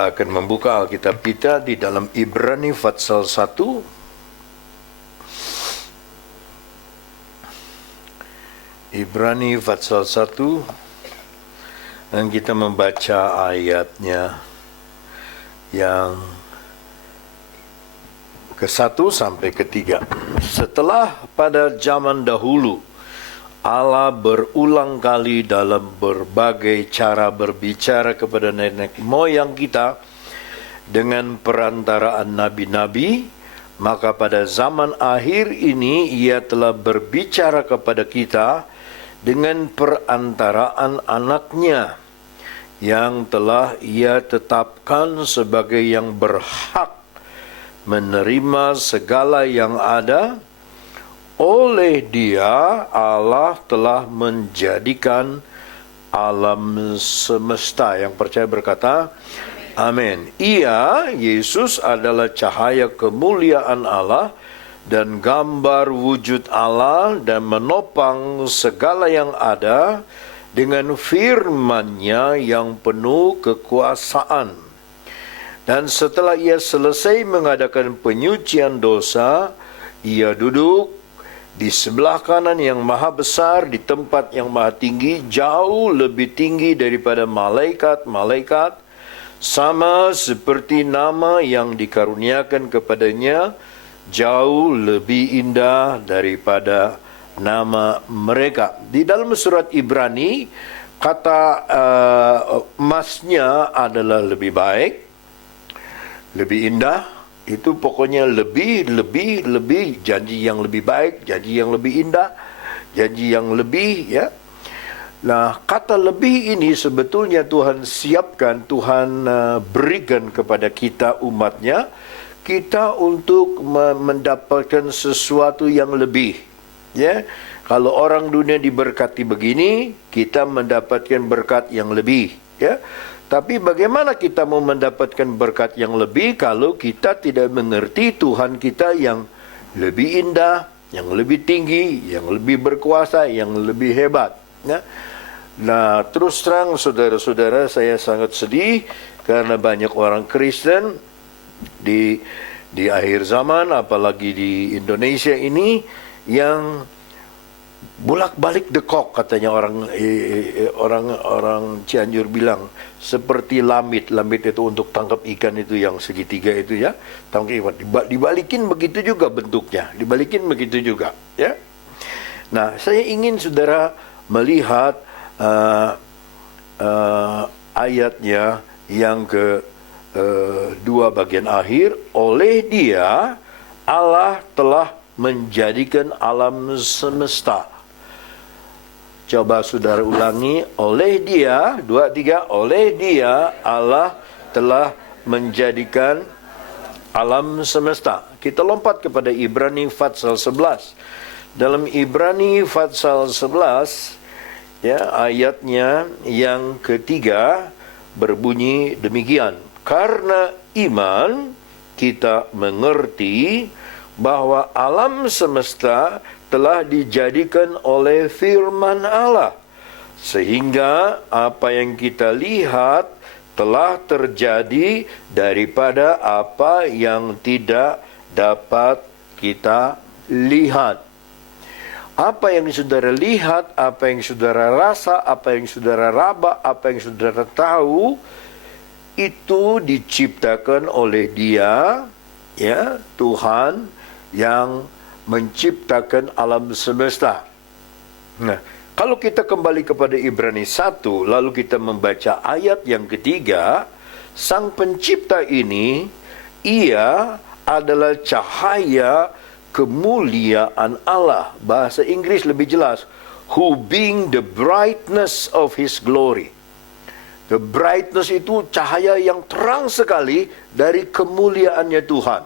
Akan membuka Alkitab kita di dalam Ibrani pasal 1. Ibrani pasal 1, dan kita membaca ayatnya yang ke-1 sampai ke-3. Setelah pada zaman dahulu Allah berulang kali dalam berbagai cara berbicara kepada nenek moyang kita dengan perantaraan nabi-nabi, maka pada zaman akhir ini Ia telah berbicara kepada kita dengan perantaraan anaknya yang telah Ia tetapkan sebagai yang berhak menerima segala yang ada. Oleh Dia Allah telah menjadikan alam semesta. Yang percaya berkata amin. Ia, Yesus, adalah cahaya kemuliaan Allah dan gambar wujud Allah, dan menopang segala yang ada dengan firman-Nya yang penuh kekuasaan. Dan setelah Ia selesai mengadakan penyucian dosa, Ia duduk di sebelah kanan yang maha besar, di tempat yang maha tinggi, jauh lebih tinggi daripada malaikat-malaikat, sama seperti nama yang dikaruniakan kepadanya, jauh lebih indah daripada nama mereka. Di dalam surat Ibrani, kata emasnya adalah lebih baik, lebih indah. Itu pokoknya lebih, janji yang lebih baik, janji yang lebih indah, janji yang lebih, ya. Nah, kata lebih ini sebetulnya Tuhan siapkan, Tuhan berikan kepada kita umatnya, kita untuk mendapatkan sesuatu yang lebih, ya. Kalau orang dunia diberkati begini, kita mendapatkan berkat yang lebih, ya. Tapi bagaimana kita mau mendapatkan berkat yang lebih kalau kita tidak mengerti Tuhan kita yang lebih indah, yang lebih tinggi, yang lebih berkuasa, yang lebih hebat, ya? Nah, terus terang saudara-saudara, saya sangat sedih karena banyak orang Kristen di akhir zaman, apalagi di Indonesia ini, yang bolak-balik dekok, katanya orang Cianjur bilang, seperti lamit itu untuk tangkap ikan itu yang segitiga itu, ya, tangkap ikan, dibalikin begitu juga bentuknya, dibalikin begitu juga, ya. Nah, saya ingin saudara melihat ayatnya yang kedua bagian akhir. Oleh Dia Allah telah menjadikan alam semesta. Coba saudara ulangi. Oleh Dia, 2, 3. Oleh Dia Allah telah menjadikan alam semesta. Kita lompat kepada Ibrani pasal 11. Dalam Ibrani pasal 11, ya, ayatnya yang ketiga berbunyi demikian. Karena iman kita mengerti bahwa alam semesta telah dijadikan oleh firman Allah, sehingga apa yang kita lihat telah terjadi daripada apa yang tidak dapat kita lihat. Apa yang saudara lihat, apa yang saudara rasa, apa yang saudara raba, apa yang saudara tahu, itu diciptakan oleh Dia, ya, Tuhan yang menciptakan alam semesta. Nah, kalau kita kembali kepada Ibrani 1, lalu kita membaca ayat yang ketiga, Sang Pencipta ini, Ia adalah cahaya kemuliaan Allah. Bahasa Inggris lebih jelas, who being the brightness of His glory. The brightness itu cahaya yang terang sekali dari kemuliaannya Tuhan,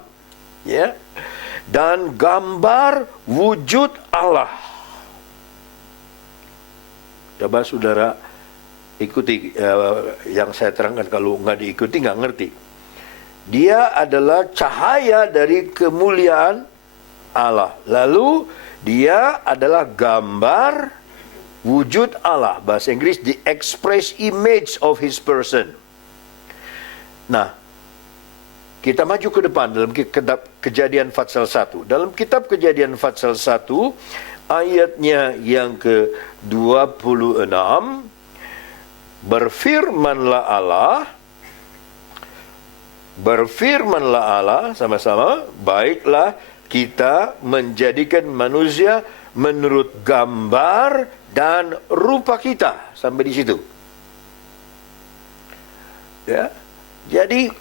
ya. Dan gambar wujud Allah. Coba saudara ikuti yang saya terangkan. Kalau nggak diikuti nggak ngerti. Dia adalah cahaya dari kemuliaan Allah. Lalu dia adalah gambar wujud Allah. Bahasa Inggris, the express image of His person. Nah, kita maju ke depan dalam kitab Kejadian pasal 1. Dalam kitab Kejadian pasal 1, ayatnya yang ke-26, berfirmanlah Allah sama-sama, baiklah kita menjadikan manusia menurut gambar dan rupa kita. Sampai di situ. Ya. Jadi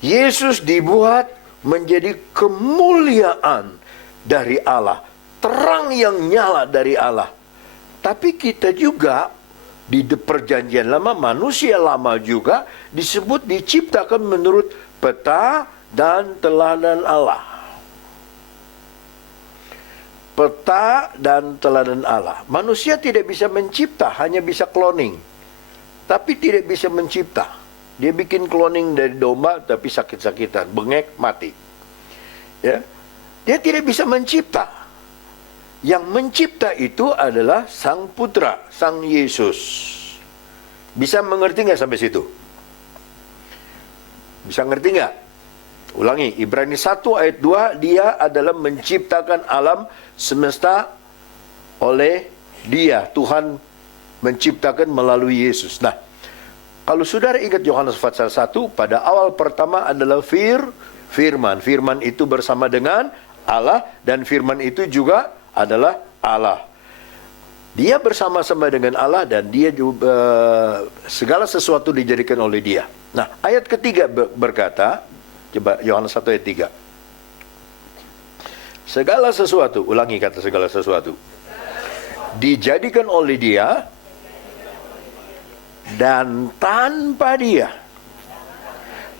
Yesus dibuat menjadi kemuliaan dari Allah, terang yang nyala dari Allah. Tapi kita juga di perjanjian lama, manusia lama juga disebut diciptakan menurut peta dan teladan Allah. Peta dan teladan Allah. Manusia tidak bisa mencipta, hanya bisa cloning. Tapi tidak bisa mencipta. Dia bikin cloning dari domba tapi sakit-sakitan, bengek, mati. Ya. Dia tidak bisa mencipta. Yang mencipta itu adalah Sang Putra, Sang Yesus. Bisa mengerti nggak sampai situ? Bisa ngerti nggak? Ulangi, Ibrani 1 ayat 2, dia adalah menciptakan alam semesta oleh dia. Tuhan menciptakan melalui Yesus. Nah, kalau saudara ingat Yohanes pasal 1, pada awal pertama adalah firman. Firman itu bersama dengan Allah, dan firman itu juga adalah Allah. Dia bersama-sama dengan Allah, dan dia juga, segala sesuatu dijadikan oleh dia. Nah, ayat ketiga berkata, coba Yohanes 1 ayat 3. Segala sesuatu, ulangi kata segala sesuatu, dijadikan oleh dia, dan tanpa dia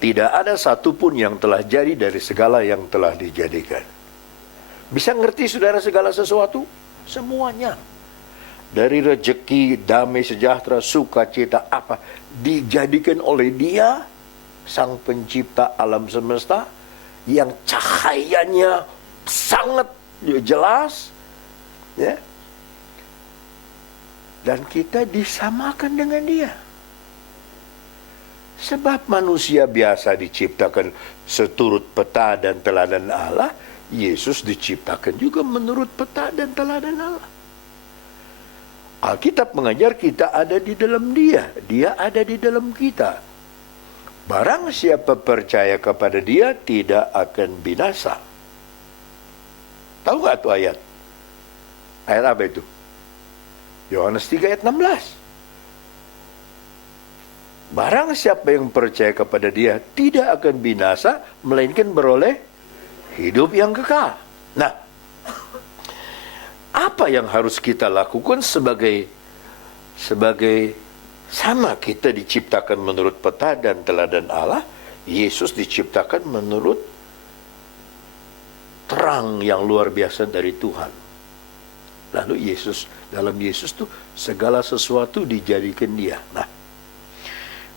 tidak ada satupun yang telah jadi dari segala yang telah dijadikan. Bisa ngerti saudara segala sesuatu? Semuanya. Dari rezeki, damai sejahtera, sukacita, apa, dijadikan oleh dia, Sang Pencipta alam semesta, yang cahayanya sangat jelas, ya. Dan kita disamakan dengan dia. Sebab manusia biasa diciptakan seturut peta dan teladan Allah, Yesus diciptakan juga menurut peta dan teladan Allah. Alkitab mengajar kita ada di dalam dia, dia ada di dalam kita. Barang siapa percaya kepada dia tidak akan binasa. Tahu nggak tuh ayat? Ayat apa itu? Yohanes 3 ayat 16. Barang siapa yang percaya kepada dia tidak akan binasa, melainkan beroleh hidup yang kekal. Nah, apa yang harus kita lakukan sebagai sama kita diciptakan menurut peta dan teladan Allah, Yesus diciptakan menurut terang yang luar biasa dari Tuhan. Lalu dalam Yesus tuh segala sesuatu dijadikan dia. Nah,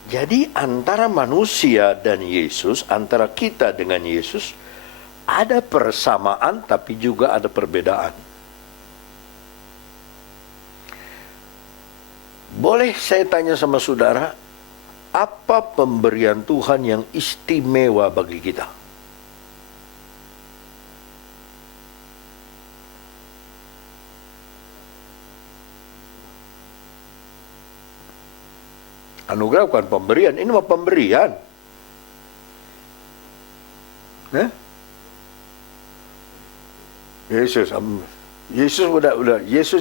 jadi antara manusia dan Yesus, antara kita dengan Yesus, ada persamaan tapi juga ada perbedaan. Boleh saya tanya sama saudara, apa pemberian Tuhan yang istimewa bagi kita? Anugerah bukan pemberian, ini mah pemberian. Yesus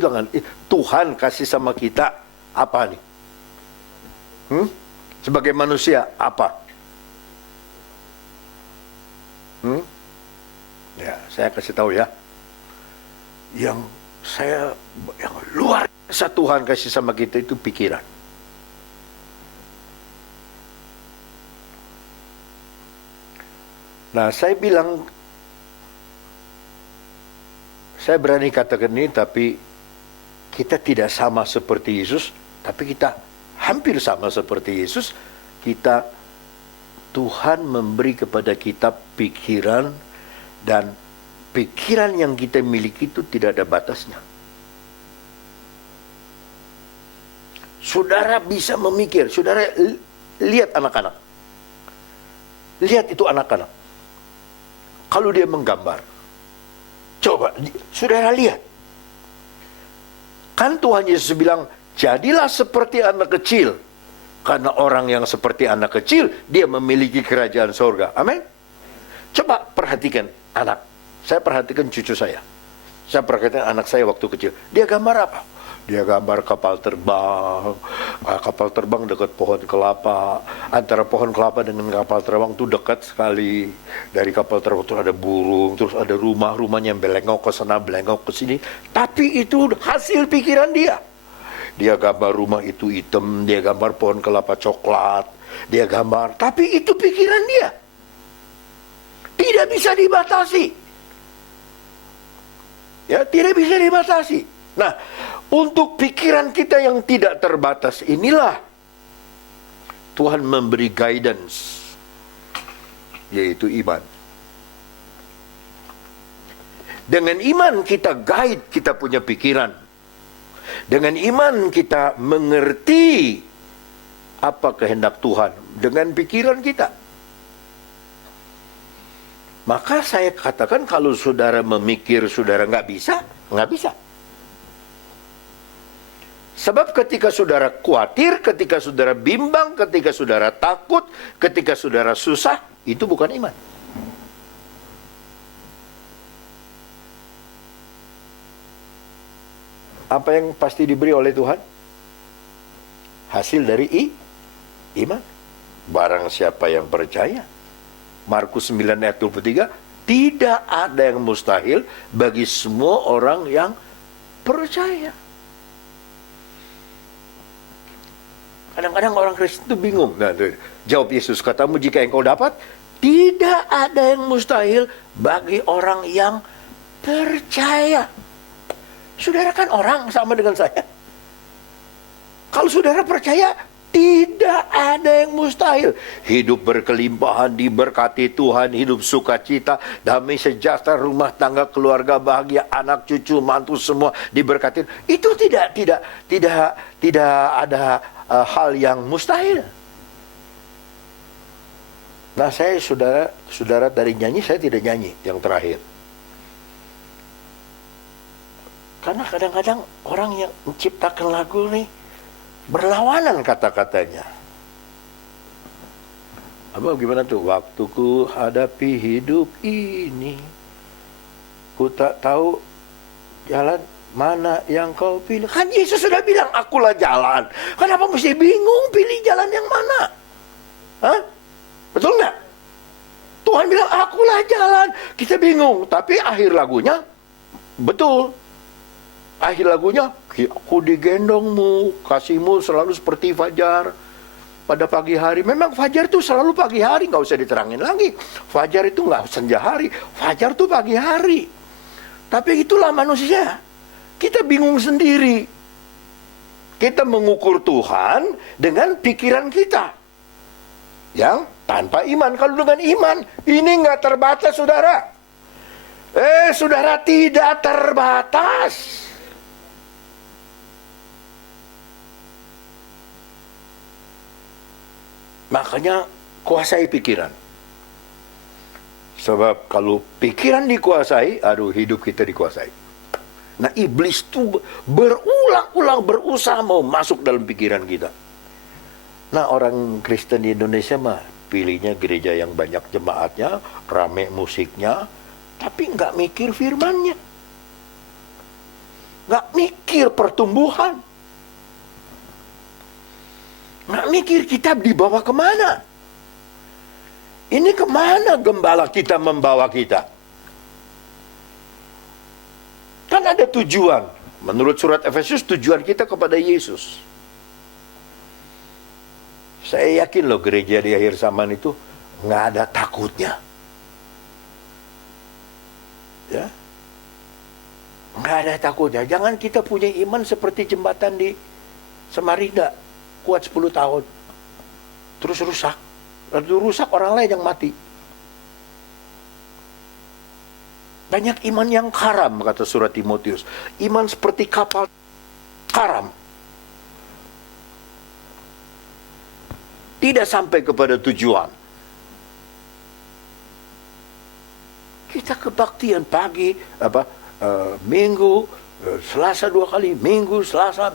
dengan Tuhan kasih sama kita apa nih? Sebagai manusia apa? Ya, saya kasih tahu ya. Yang luar biasa Tuhan kasih sama kita itu pikiran. Nah, saya berani katakan ini, tapi kita tidak sama seperti Yesus, tapi kita hampir sama seperti Yesus. Tuhan memberi kepada kita pikiran, dan pikiran yang kita miliki itu tidak ada batasnya. Saudara bisa memikir, saudara lihat anak-anak. Lihat itu anak-anak. Kalau dia menggambar. Coba, saudara lihat. Kan Tuhan Yesus bilang, jadilah seperti anak kecil. Karena orang yang seperti anak kecil, dia memiliki kerajaan sorga. Amin. Coba perhatikan anak. Saya perhatikan cucu saya. Saya perhatikan anak saya waktu kecil. Dia gambar apa? Dia gambar kapal terbang. Kapal terbang dekat pohon kelapa. Antara pohon kelapa dengan kapal terbang itu dekat sekali. Dari kapal terbang itu ada burung, terus ada rumah-rumahnya yang belengok ke sana, belengok ke sini. Tapi itu hasil pikiran dia. Dia gambar rumah itu hitam, dia gambar pohon kelapa coklat, dia gambar. Tapi itu pikiran dia. Tidak bisa dibatasi. Ya, tidak bisa dibatasi. Nah, untuk pikiran kita yang tidak terbatas inilah Tuhan memberi guidance, yaitu iman. Dengan iman kita guide kita punya pikiran. Dengan iman kita mengerti apa kehendak Tuhan dengan pikiran kita. Maka saya katakan kalau saudara memikir saudara nggak bisa, nggak bisa. Sebab ketika saudara khawatir, ketika saudara bimbang, ketika saudara takut, ketika saudara susah, itu bukan iman. Apa yang pasti diberi oleh Tuhan? Hasil dari iman. Barang siapa yang percaya. Markus 9 ayat 23, tidak ada yang mustahil bagi semua orang yang percaya. Kadang-kadang orang Kristen itu bingung. Nah, jawab Yesus, katamu jika engkau dapat, tidak ada yang mustahil bagi orang yang percaya. Saudara kan orang sama dengan saya. Kalau saudara percaya, tidak ada yang mustahil. Hidup berkelimpahan, diberkati Tuhan, hidup sukacita, damai sejahtera, rumah tangga, keluarga bahagia, anak cucu, mantu semua diberkati. Itu tidak ada hal yang mustahil. Nah, saya saudara dari nyanyi, saya tidak nyanyi yang terakhir. Karena kadang-kadang orang yang menciptakan lagu nih berlawanan kata-katanya. Apa gimana tuh? Waktuku hadapi hidup ini, ku tak tahu jalan mana yang kau pilih. Kan Yesus sudah bilang, akulah jalan. Kenapa mesti bingung pilih jalan yang mana? Hah? Betul nggak? Tuhan bilang, akulah jalan. Kita bingung. Tapi akhir lagunya, betul. Akhir lagunya, aku digendongmu, kasihmu selalu seperti fajar pada pagi hari. Memang fajar itu selalu pagi hari, nggak usah diterangin lagi. Fajar itu nggak senja hari, fajar itu pagi hari. Tapi itulah manusia. Kita bingung sendiri. Kita mengukur Tuhan dengan pikiran kita yang tanpa iman. Kalau dengan iman, ini nggak terbatas, saudara. Saudara, tidak terbatas. Makanya kuasai pikiran. Sebab kalau pikiran dikuasai, hidup kita dikuasai. Nah, iblis itu berulang-ulang berusaha mau masuk dalam pikiran kita. Nah, orang Kristen di Indonesia mah pilihnya gereja yang banyak jemaatnya, rame musiknya, tapi nggak mikir firmannya. Nggak mikir pertumbuhan. Nggak mikir kita dibawa kemana. Ini kemana gembala kita membawa kita? Kan ada tujuan. Menurut surat Efesus, tujuan kita kepada Yesus. Saya yakin loh gereja di akhir zaman itu nggak ada takutnya. Ya, nggak ada takutnya. Jangan kita punya iman seperti jembatan di Samarinda. Kuat 10 tahun. Terus rusak. Lalu rusak, orang lain yang mati. Banyak iman yang karam, kata surat Timotius. Iman seperti kapal karam. Tidak sampai kepada tujuan. Kita kebaktian pagi, minggu, Selasa 2 kali, minggu, Selasa,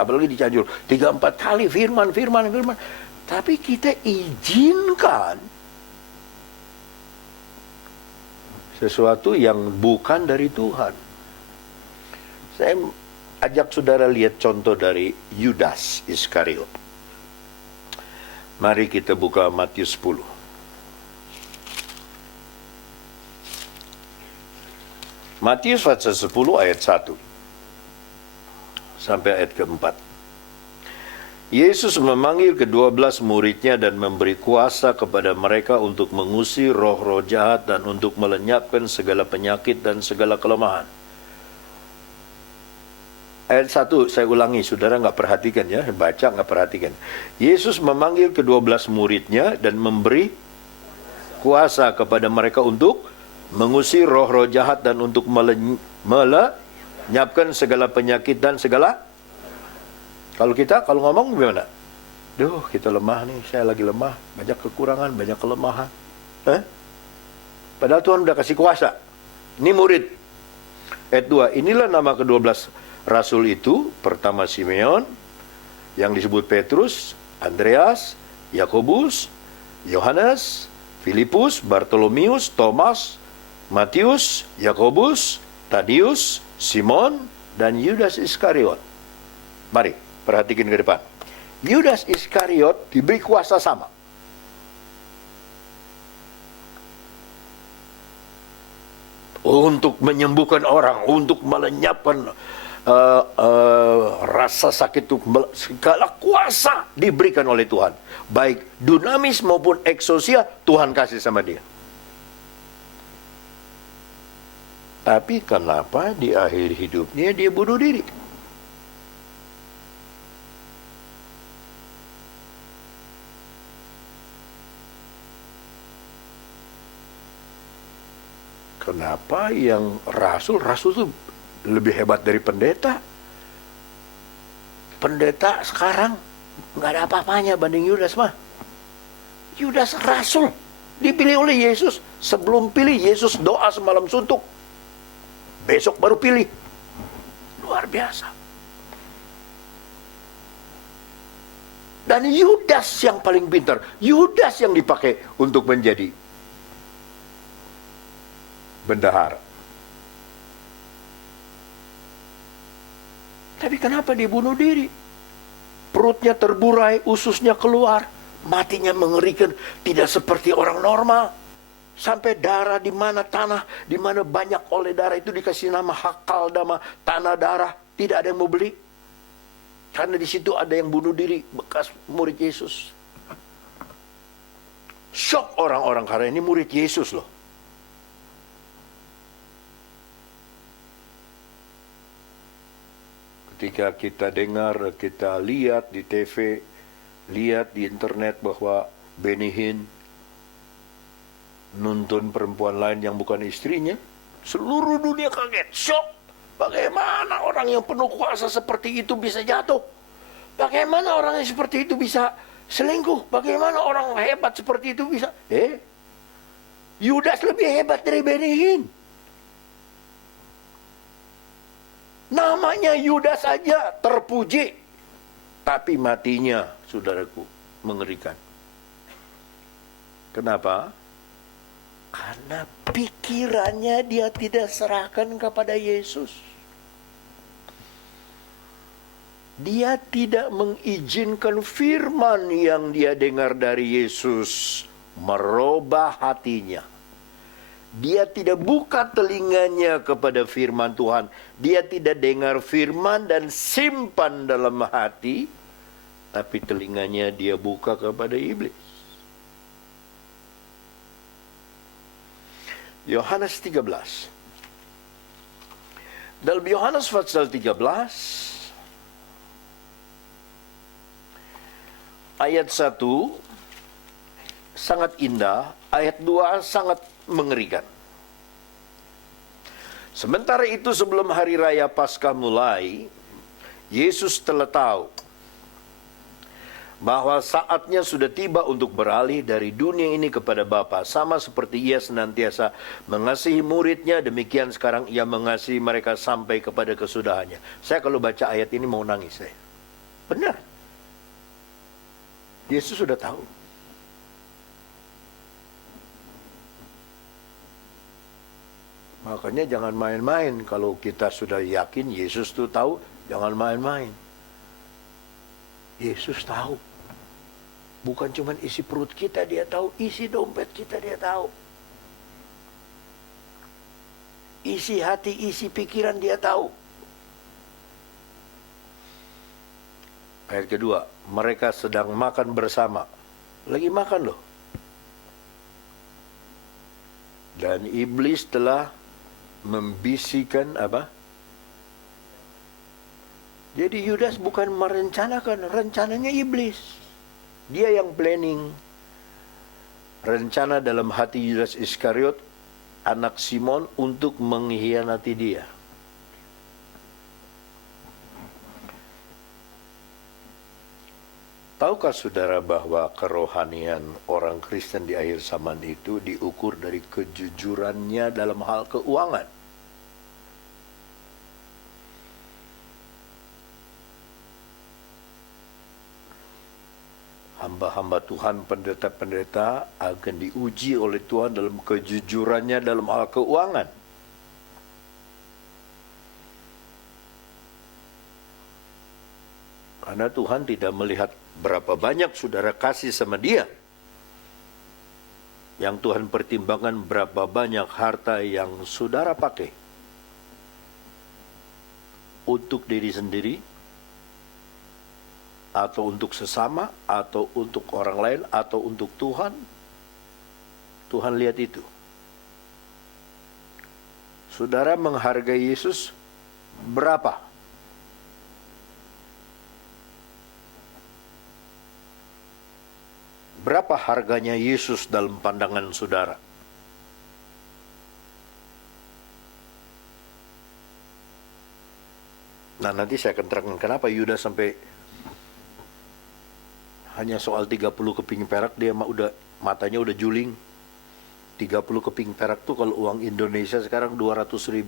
apalagi di Cianjur 3-4 kali firman. Tapi kita izinkan sesuatu yang bukan dari Tuhan. Saya ajak saudara lihat contoh dari Yudas Iskariot. Mari kita buka Matius 10. Matius pasal 10 ayat 1 sampai ayat keempat. Yesus memanggil ke-12 muridnya dan memberi kuasa kepada mereka untuk mengusir roh-roh jahat dan untuk melenyapkan segala penyakit dan segala kelemahan. Ayat 1 saya ulangi, saudara nggak perhatikan ya, baca nggak perhatikan. Yesus memanggil ke-12 muridnya dan memberi kuasa kepada mereka untuk mengusir roh-roh jahat dan untuk melenyapkan segala penyakit dan segala. Kalau ngomong gimana? Kita lemah nih, saya lagi lemah, banyak kekurangan, banyak kelemahan. Padahal Tuhan udah kasih kuasa. Ini murid. Ayat 2, inilah nama ke-12 rasul itu. Pertama Simeon, yang disebut Petrus, Andreas, Yakobus, Yohanes, Filipus, Bartolomius, Thomas, Matius, Yakobus, Tadius, Simon, dan Yudas Iskariot. Mari, perhatikan ke depan. Yudas Iskariot diberi kuasa sama. Untuk menyembuhkan orang, untuk melenyapkan rasa sakit, segala kuasa diberikan oleh Tuhan. Baik dunamis maupun eksosia, Tuhan kasih sama dia. Tapi kenapa di akhir hidupnya dia bunuh diri? Kenapa yang rasul itu lebih hebat dari pendeta? Pendeta sekarang nggak ada apa-apanya banding Yudas mah. Yudas rasul, dipilih oleh Yesus. Sebelum pilih, Yesus doa semalam suntuk. Besok baru pilih. Luar biasa. Dan Yudas yang paling pintar. Yudas yang dipakai untuk menjadi bendahara. Tapi kenapa dia bunuh diri? Perutnya terburai, ususnya keluar. Matinya mengerikan, tidak seperti orang normal. Sampai darah di mana tanah, di mana banyak oleh darah itu dikasih nama Hakal Dama, tanah darah. Tidak ada yang mau beli. Karena di situ ada yang bunuh diri, bekas murid Yesus. Shock orang-orang karena ini murid Yesus loh. Ketika kita dengar, kita lihat di TV, lihat di internet bahwa Benny Hinn nuntun perempuan lain yang bukan istrinya, seluruh dunia kaget, shock. Bagaimana orang yang penuh kuasa seperti itu bisa jatuh? Bagaimana orang yang seperti itu bisa selingkuh? Bagaimana orang hebat seperti itu bisa? Yudas lebih hebat dari Benny Hinn. Namanya Yudas saja terpuji, tapi matinya, saudaraku, mengerikan. Kenapa? Karena pikirannya dia tidak serahkan kepada Yesus. Dia tidak mengizinkan firman yang dia dengar dari Yesus merubah hatinya. Dia tidak buka telinganya kepada firman Tuhan. Dia tidak dengar firman dan simpan dalam hati, tapi telinganya dia buka kepada iblis. Yohanes 13. Dalam Yohanes pasal 13 ayat 1 sangat indah, ayat 2 sangat mengerikan. Sementara itu sebelum hari raya Paskah mulai, Yesus telah tahu bahwa saatnya sudah tiba untuk beralih dari dunia ini kepada Bapa. Sama seperti ia senantiasa mengasihi muridnya, demikian sekarang ia mengasihi mereka sampai kepada kesudahannya. Saya kalau baca ayat ini mau nangis saya. Benar. Yesus sudah tahu. Makanya jangan main-main. Kalau kita sudah yakin Yesus tuh tahu, jangan main-main. Yesus tahu. Bukan cuma isi perut kita dia tahu, isi dompet kita dia tahu. Isi hati, isi pikiran dia tahu. Ayat kedua, mereka sedang makan bersama. Lagi makan loh. Dan iblis telah membisikkan apa? Jadi Yudas bukan merencanakan, rencananya iblis. Dia yang planning. Rencana dalam hati Yudas Iskariot, anak Simon, untuk mengkhianati dia. Tahukah saudara bahwa kerohanian orang Kristen di akhir zaman itu diukur dari kejujurannya dalam hal keuangan? Hamba-hamba Tuhan, pendeta-pendeta akan diuji oleh Tuhan dalam kejujurannya dalam hal keuangan. Karena Tuhan tidak melihat berapa banyak saudara kasih sama dia. Yang Tuhan pertimbangkan berapa banyak harta yang saudara pakai. Untuk diri sendiri, atau untuk sesama, atau untuk orang lain, atau untuk Tuhan. Tuhan lihat itu. Saudara menghargai Yesus berapa? Berapa harganya Yesus dalam pandangan saudara? Nah, nanti saya akan terangkan kenapa Yudas sampai hanya soal 30 keping perak dia matanya udah juling. 30 keping perak tuh kalau uang Indonesia sekarang 200.000.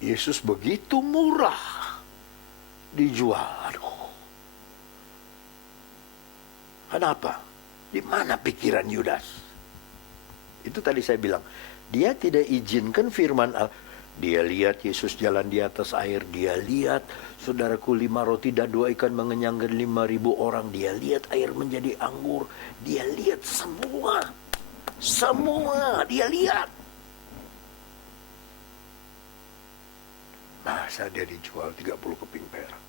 Yesus begitu murah dijual. Aduh. Kenapa? Di mana pikiran Yudas? Itu tadi saya bilang, dia tidak izinkan firman Allah. Dia lihat Yesus jalan di atas air. Dia lihat, saudaraku, 5 roti dan 2 ikan mengenyangkan 5.000 orang. Dia lihat air menjadi anggur. Dia lihat semua. Semua dia lihat. Masa dia dijual 30 keping perak?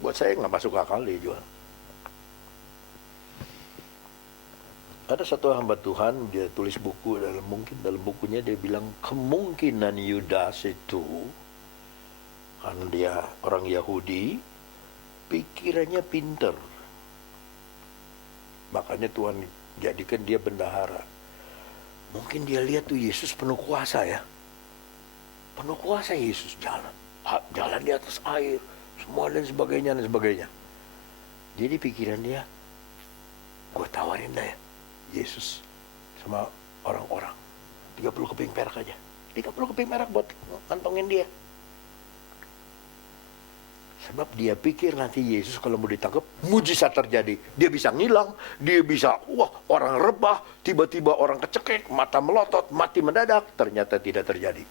Buat saya nggak masuk akal dia jual. Ada satu hamba Tuhan, dia tulis buku, dalam bukunya dia bilang kemungkinan Yudas itu, karena dia orang Yahudi, pikirannya pinter. Makanya Tuhan jadikan dia bendahara. Mungkin dia lihat tuh Yesus penuh kuasa ya. Penuh kuasa Yesus jalan di atas air, semua dan sebagainya dan sebagainya. Jadi pikiran dia, gue tawarin dah ya Yesus sama orang-orang 30 keping perak aja. 30 keping perak buat kantongin dia. Sebab dia pikir nanti Yesus kalau mau ditangkap, mujizat terjadi. Dia bisa ngilang, dia bisa, orang rebah, tiba-tiba orang kecekek, mata melotot, mati mendadak. Ternyata tidak terjadi.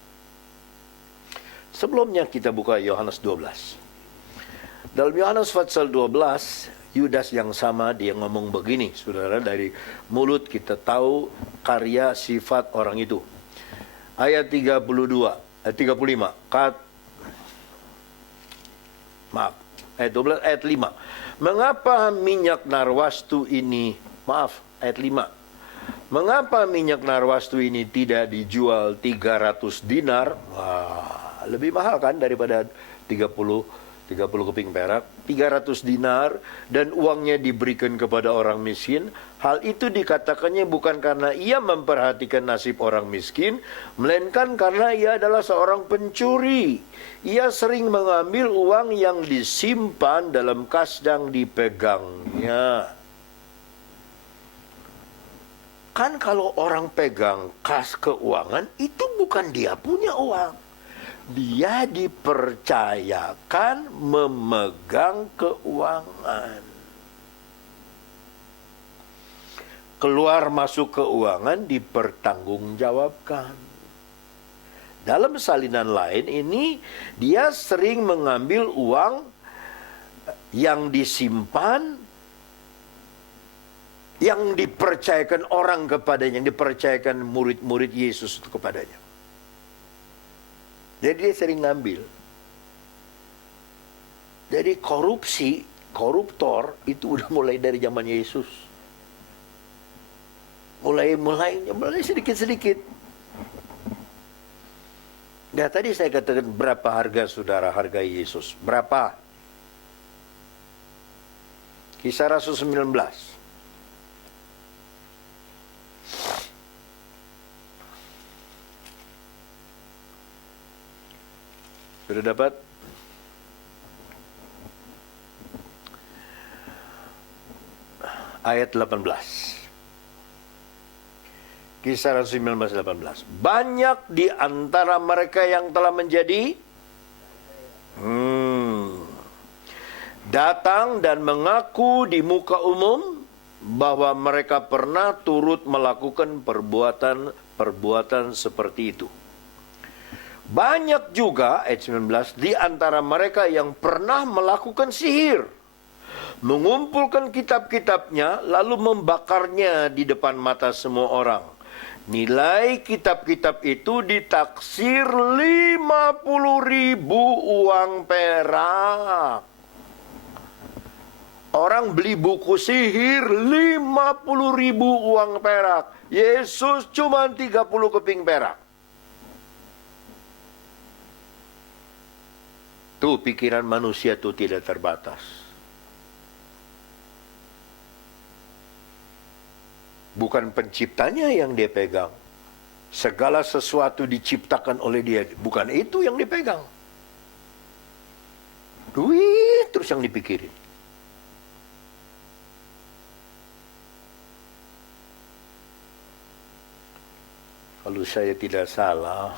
Sebelumnya kita buka Yohanes 12. Dalam Yohanes pasal 12, Yudas yang sama dia ngomong begini, saudara, dari mulut kita tahu karya sifat orang itu. Ayat 35. Ayat 12, ayat 5. Mengapa minyak narwastu ini, ayat 5. Mengapa minyak narwastu ini tidak dijual 300 dinar? Wah, lebih mahal kan daripada 30 30 keping perak, 300 dinar, dan uangnya diberikan kepada orang miskin. Hal itu dikatakannya bukan karena ia memperhatikan nasib orang miskin, melainkan karena ia adalah seorang pencuri. Ia sering mengambil uang yang disimpan dalam kas yang dipegangnya. Kan kalau orang pegang kas keuangan, itu bukan dia punya uang. Dia dipercayakan memegang keuangan. Keluar masuk keuangan dipertanggungjawabkan. Dalam salinan lain ini, dia sering mengambil uang yang disimpan, yang dipercayakan orang kepadanya, yang dipercayakan murid-murid Yesus itu kepadanya. Jadi dia sering ngambil. Jadi koruptor itu udah mulai dari zaman Yesus. Mulai sedikit-sedikit. Nah, tadi saya katakan berapa harga saudara, harga Yesus? Berapa? Kisah Rasul 19. Sudah dapat? Ayat 18. Kisah Rasul 19:18. Banyak di antara mereka yang telah menjadi datang dan mengaku di muka umum bahwa mereka pernah turut melakukan perbuatan seperti itu. Banyak juga, ayat 19, di antara mereka yang pernah melakukan sihir, mengumpulkan kitab-kitabnya, lalu membakarnya di depan mata semua orang. Nilai kitab-kitab itu ditaksir 50.000 uang perak. Orang beli buku sihir 50.000 uang perak. Yesus cuma 30 keping perak. Tuh pikiran manusia tuh tidak terbatas. Bukan penciptanya yang dia pegang. Segala sesuatu diciptakan oleh dia. Bukan itu yang dipegang. Duit terus yang dipikirin. Kalau saya tidak salah,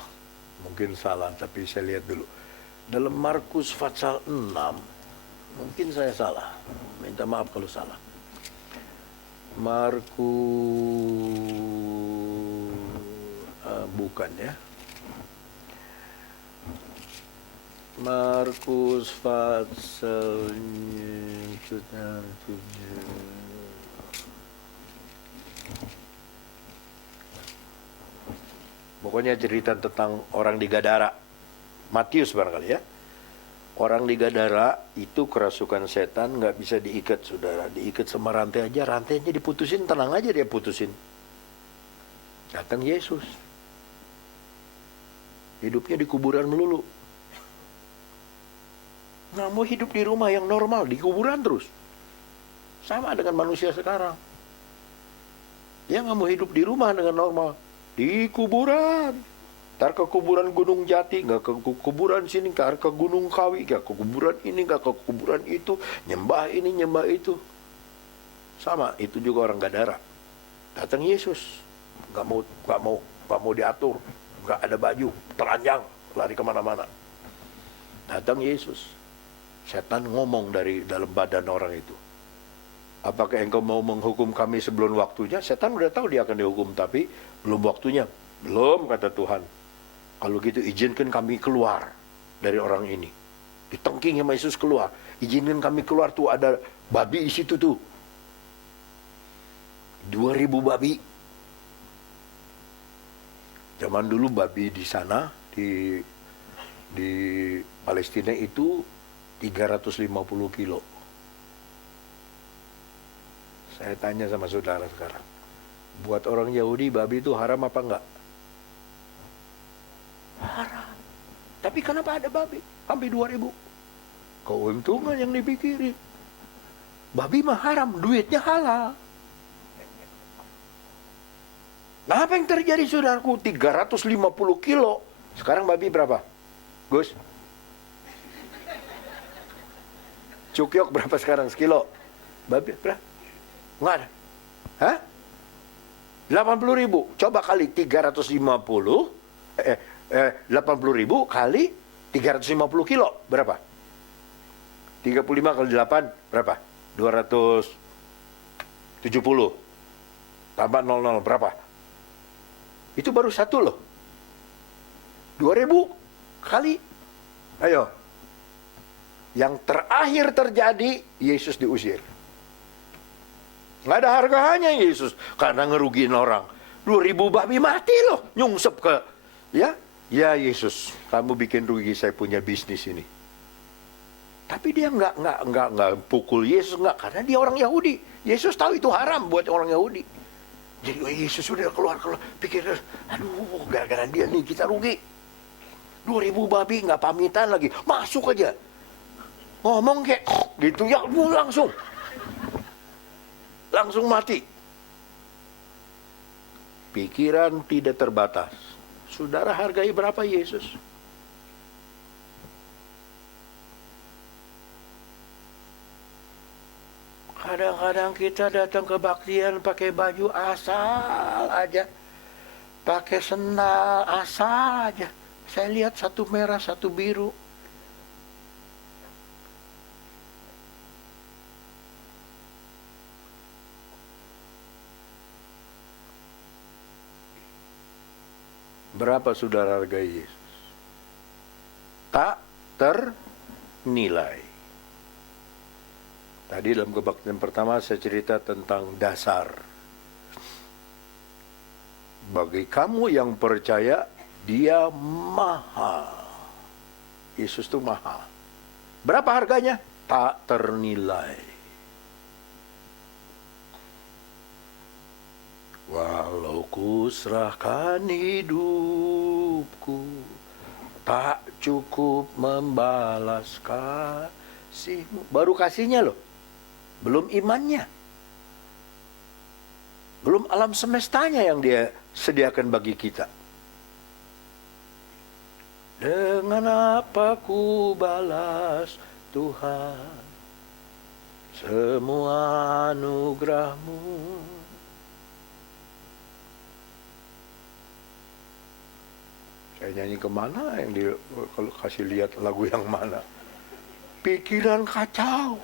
mungkin salah, tapi saya lihat dulu. Dalam Markus pasal 6, mungkin saya salah. Minta maaf kalau salah. Markus, bukan ya. Markus pasal 7. Pokoknya cerita tentang orang di Gadara. Matius barangkali ya. Orang di Gadara itu kerasukan setan, nggak bisa diikat saudara. Diikat sama rantai aja, rantainya diputusin, tenang aja dia putusin. Datang Yesus. Hidupnya di kuburan melulu. Nggak mau hidup di rumah yang normal, di kuburan terus. Sama dengan manusia sekarang. Dia nggak mau hidup di rumah dengan normal. Di kuburan. Ntar ke kuburan Gunung Jati, nggak ke kuburan sini, nggak ke Gunung Kawi, nggak ke kuburan ini, nggak ke kuburan itu, nyembah ini, nyembah itu. Sama, itu juga orang Gadara. Datang Yesus, nggak mau diatur, nggak ada baju, telanjang, lari kemana-mana. Datang Yesus, setan ngomong dari dalam badan orang itu. Apakah engkau mau menghukum kami sebelum waktunya? Setan udah tahu dia akan dihukum, tapi belum waktunya. Belum, kata Tuhan. Kalau gitu izinkan kami keluar dari orang ini. Ditengking sama Yesus keluar. Izinkan kami keluar, tuh ada babi di situ tuh. 2.000 babi. Zaman dulu babi di sana, di Palestina itu 350 kilo. Saya tanya sama saudara sekarang, buat orang Yahudi babi itu haram apa enggak? Haram. Tapi kenapa ada babi? Hampir 2.000. Keuntungan yang dipikirin. Babi mah haram, duitnya halal. Nah, apa yang terjadi saudaraku? 350 kilo. Sekarang babi berapa? Gus? Cukyok berapa sekarang sekilo? Babi berapa? Nggak ada. Hah? 80.000. Coba kali 80.000 kali 350 kilo. Berapa? 35 kali 8 berapa? 270. Tambah 00 berapa? Itu baru satu loh. 2.000 kali. Ayo. Yang terakhir terjadi, Yesus diusir. Nggak ada harganya Yesus karena ngerugiin orang. 2.000 babi mati loh, nyungsep ke, ya Yesus, kamu bikin rugi saya punya bisnis ini. Tapi dia nggak pukul Yesus, nggak, karena dia orang Yahudi. Yesus tahu itu haram buat orang Yahudi. Jadi Yesus sudah keluar, pikir, aduh, gara-gara dia nih kita rugi. 2.000 babi nggak pamitan lagi, masuk aja, ngomong kayak gitu ya, langsung mati. Pikiran tidak terbatas. Saudara hargai berapa Yesus? Kadang-kadang kita datang ke kebaktian pakai baju asal aja, pakai sendal asal aja. Saya lihat satu merah, satu biru. Berapa saudara hargai Yesus? Tak ternilai. Tadi dalam kebaktian pertama saya cerita tentang dasar. Bagi kamu yang percaya, dia mahal. Yesus itu mahal. Berapa harganya? Tak ternilai. Walau ku serahkan hidupku, tak cukup membalas kasihmu. Baru kasihnya loh, belum imannya, belum alam semestanya yang dia sediakan bagi kita. Dengan apa ku balas Tuhan semua anugerah-Mu? Saya nyanyi kemana yang dia kalau kasih lihat lagu yang mana? Pikiran kacau.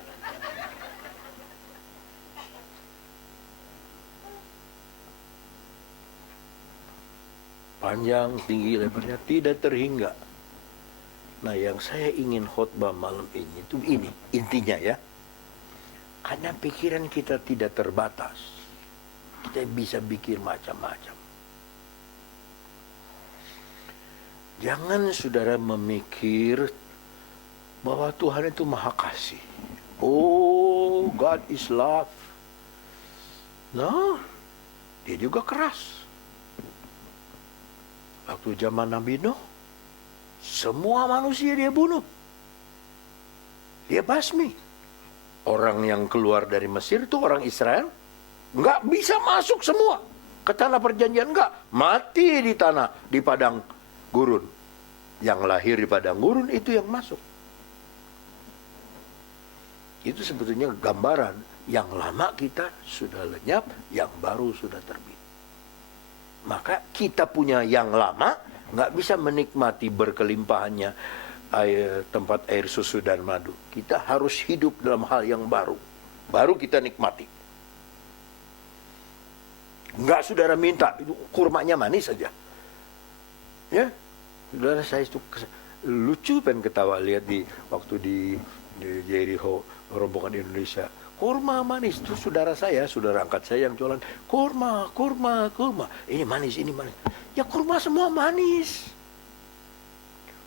Panjang, tinggi, lebarnya tidak terhingga. Nah, yang saya ingin khotbah malam ini itu ini intinya ya. Karena pikiran kita tidak terbatas, kita bisa bikin macam-macam. Jangan saudara memikir bahwa Tuhan itu maha kasih. Oh, God is love. Nah, dia juga keras. Waktu zaman Nabi Nuh, semua manusia dia bunuh. Dia basmi. Orang yang keluar dari Mesir itu orang Israel, nggak bisa masuk semua ke tanah perjanjian, nggak. Mati di tanah, di padang gurun. Yang lahir di padang gurun itu yang masuk. Itu sebetulnya gambaran. Yang lama kita sudah lenyap, yang baru sudah terbit. Maka kita punya yang lama, nggak bisa menikmati berkelimpahannya tempat air susu dan madu. Kita harus hidup dalam hal yang baru. Baru kita nikmati. Nggak saudara minta, itu kurmanya manis saja. Ya, saudara saya itu lucu pengen ketawa lihat di waktu di Jericho, rombongan Indonesia. Kurma manis itu saudara angkat saya yang jualan kurma. Ini manis. Ya kurma semua manis.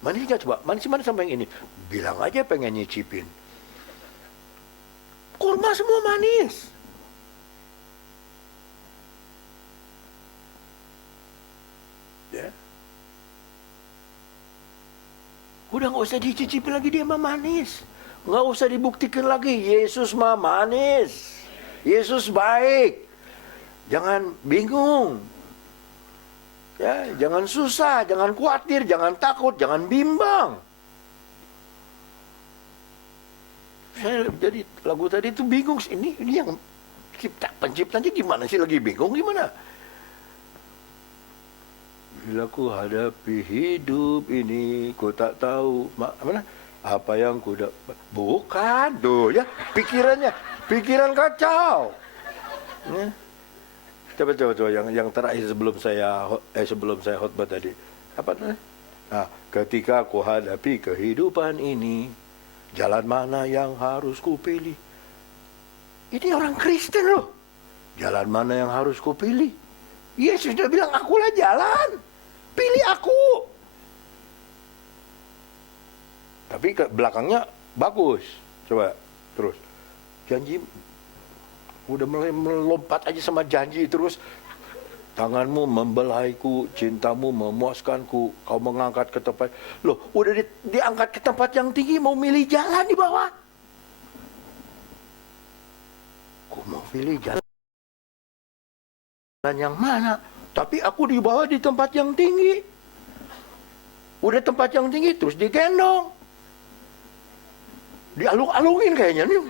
Manis nggak coba? Manis sama yang ini. Bilang aja pengen nyicipin. Kurma semua manis. Ya. Udah nggak usah dicicipin lagi, dia mah manis. Nggak usah dibuktikan lagi. Yesus mah manis. Yesus baik. Jangan bingung. Ya, jangan susah, jangan khawatir, jangan takut, jangan bimbang. Saya jadi lagu tadi itu bingung. Ini yang penciptanya gimana sih, lagi bingung gimana? Bila ku hadapi hidup ini, ku tak tahu mana apa yang ku dapat. Bukan tuh ya, pikiran kacau. Ya. Coba yang terakhir sebelum saya khotbah tadi. Apa namanya? Nah, ketika ku hadapi kehidupan ini, jalan mana yang harus ku pilih? Ini orang Kristen loh. Jalan mana yang harus ku pilih? Yesus sudah bilang, akulah jalan. Pilih aku. Tapi ke belakangnya bagus. Coba terus. Janji udah mulai melompat aja sama janji terus. Tanganmu membelaiku, cintamu memuaskanku, kau mengangkat ke tempat. Loh, udah diangkat ke tempat yang tinggi, mau milih jalan di bawah. Aku mau pilih jalan yang mana? Tapi aku di bawah di tempat yang tinggi. Udah tempat yang tinggi terus digendong. Dialung-alungin kayaknya nih.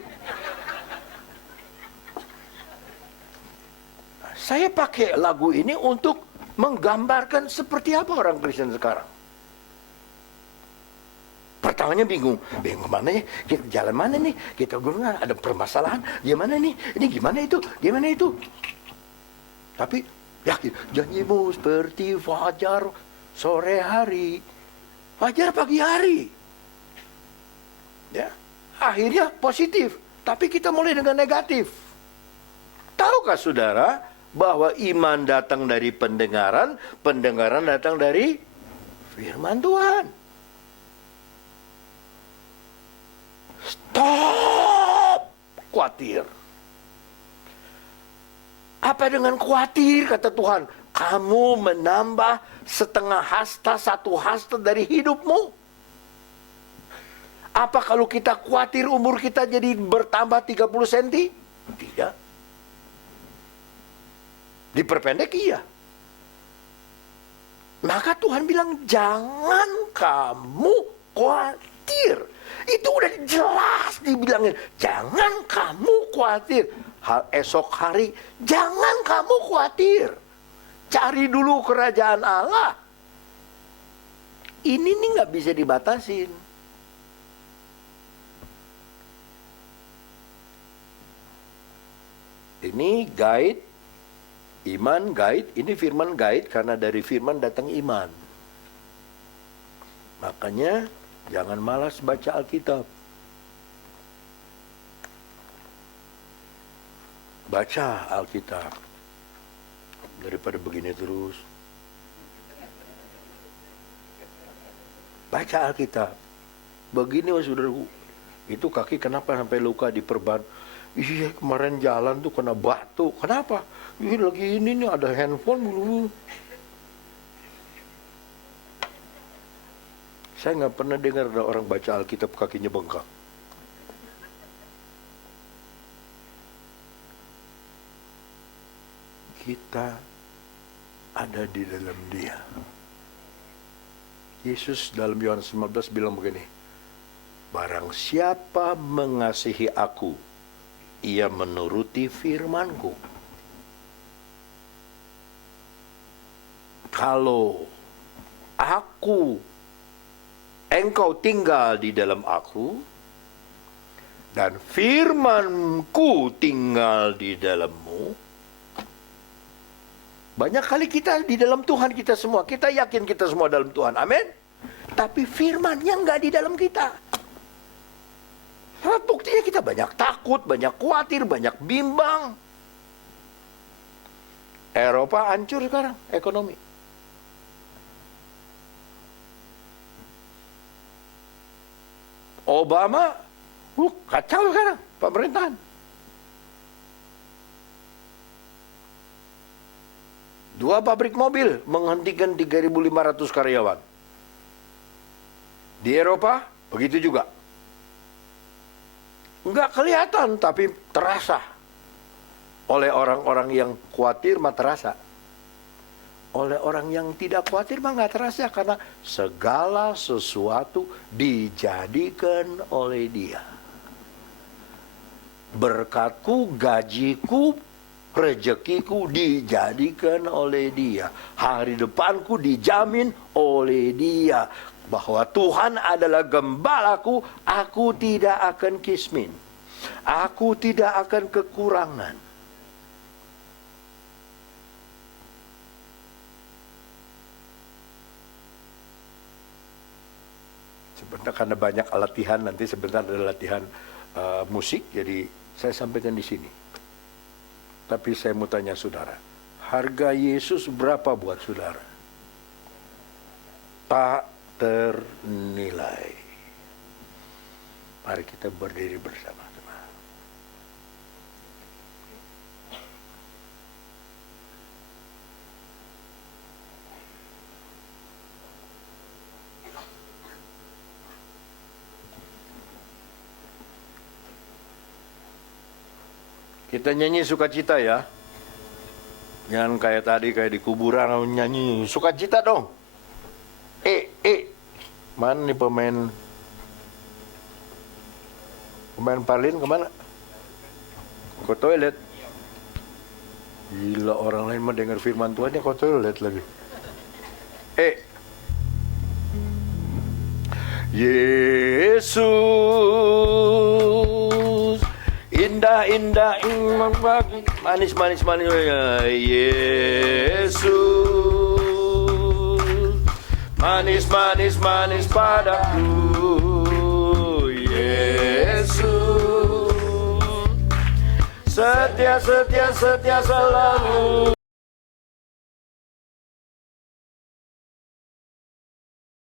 Saya pakai lagu ini untuk menggambarkan seperti apa orang Kristen sekarang. Pertamanya bingung mana ya? Kita jalan mana nih? Kita guna ada permasalahan. Gimana nih? Ini gimana itu? Gimana itu? Tapi yakin, janjimu seperti fajar sore hari, fajar pagi hari. Ya, akhirnya positif. Tapi kita mulai dengan negatif. Tahukah saudara bahwa iman datang dari pendengaran, pendengaran datang dari firman Tuhan. Stop khawatir. Apa dengan khawatir, kata Tuhan? Kamu menambah setengah hasta, satu hasta dari hidupmu. Apa kalau kita khawatir umur kita jadi bertambah 30 cm? Tidak. Diperpendek iya. Maka Tuhan bilang, jangan kamu khawatir. Itu udah jelas dibilangin, jangan kamu khawatir. Esok hari, jangan kamu khawatir. Cari dulu kerajaan Allah. Ini nih nggak bisa dibatasin. Ini guide, iman guide, ini firman guide karena dari firman datang iman. Makanya jangan malas baca Alkitab. Baca Alkitab. Daripada begini terus. Baca Alkitab. Begini mas saudaraku. Itu kaki kenapa sampai luka diperban? Iya kemarin jalan tuh kena batu. Kenapa? Ini lagi ini nih ada handphone dulu. Saya nggak pernah dengar ada orang baca Alkitab kakinya bengkak. Kita ada di dalam Dia. Yesus dalam Yohanes 15 bilang begini, barang siapa mengasihi aku, ia menuruti firman-Ku. Kalau engkau tinggal di dalam aku, dan firman-Ku tinggal di dalammu. Banyak kali kita di dalam Tuhan kita semua. Kita yakin kita semua dalam Tuhan. Amin. Tapi firman-Nya nggak di dalam kita. Nah, buktinya kita banyak takut, banyak khawatir, banyak bimbang. Eropa hancur sekarang ekonomi. Obama kacau sekarang pemerintahan. Dua pabrik mobil menghentikan 3.500 karyawan. Di Eropa begitu juga. Nggak kelihatan, tapi terasa. Oleh orang-orang yang khawatir mah terasa. Oleh orang yang tidak khawatir mah nggak terasa, karena segala sesuatu dijadikan oleh Dia. Berkatku, gajiku, rezekiku dijadikan oleh Dia. Hari depanku dijamin oleh Dia. Bahwa Tuhan adalah gembalaku, aku tidak akan kismin. Aku tidak akan kekurangan. Sebentar, karena banyak latihan, nanti sebentar ada latihan musik, jadi saya sampaikan di sini. Tapi saya mau tanya saudara, harga Yesus berapa buat saudara? Tak ternilai. Mari kita berdiri bersama. Kita nyanyi sukacita ya. Jangan kayak tadi, kayak di kuburan nyanyi sukacita dong. Mana nih pemain Parlin kemana? Ke toilet. Gila, orang lain mah dengar firman Tuhan ke toilet lagi. Yesus, indah indah manis manis manis, Yesus, manis manis manis padaku, Yesus, setia setia setia selalu.